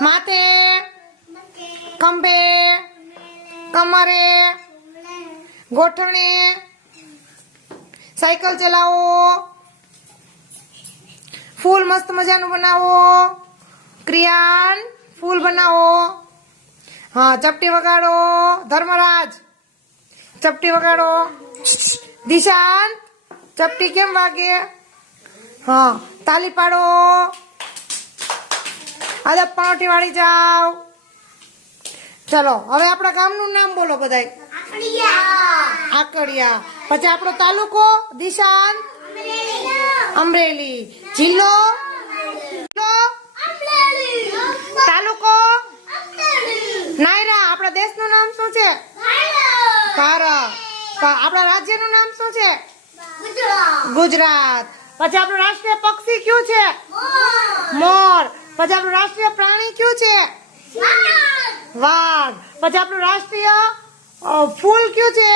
માથે, ખંભે, કમરે, ગોઠણે, સાયકલ ચલાવો, ફૂલ મસ્ત મજાનું બનાવો, ક્રિયાન ફૂલ બનાવો. હા, ચપટી વગાડો. ધર્મરાજ ચપટી વગાડો. દિશાંત ચપટી કેમ વાગે? હા, તાલી પાડો. આજે પાવઠી વાળી જાઓ. ચલો હવે આપણા ગામનું નામ બોલો બધાય. આકડિયા. પછી આપણો તાલુકો દિશાંત અમરેલી. જિલ્લો તાલુકો નાયરા. આપણા દેશનું નામ શું છે? ભારત. આપણા રાજ્યનું નામ શું છે? ગુજરાત. પછી આપણું રાષ્ટ્રીય પક્ષી કયું છે? મોર. પછી આપણું રાષ્ટ્રીય પ્રાણી કયું છે? વાઘ. પછી આપણું રાષ્ટ્રીય ફૂલ કયું છે?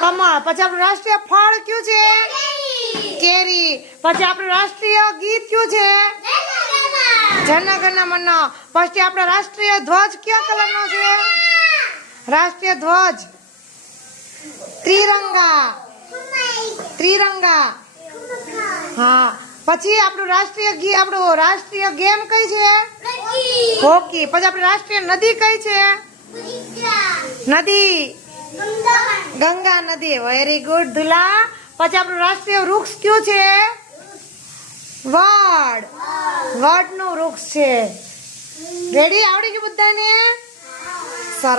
કમળ. પછી આપણું રાષ્ટ્રીય ફળ કયું છે? કેરી. પછી આપણું રાષ્ટ્રીય ગીત કયું છે? જનગણ મન. પછી આપણો રાષ્ટ્રીય ધ્વજ કયા કલરનો છે? રાષ્ટ્રીય ધ્વજ ત્રિરંગા. ત્રિરંગા. હા. પછી આપણું રાષ્ટ્રીય ગેમ કઈ છે? હોકી. પછી આપણી રાષ્ટ્રીય નદી કઈ છે? નદી ગંગા નદી. Very good Dhula. પછી આપણું રાષ્ટ્રીય વૃક્ષ કયું છે? વડ. વડનું વૃક્ષ છે. રેડી? આવડી ગયું બધાને? સરસ.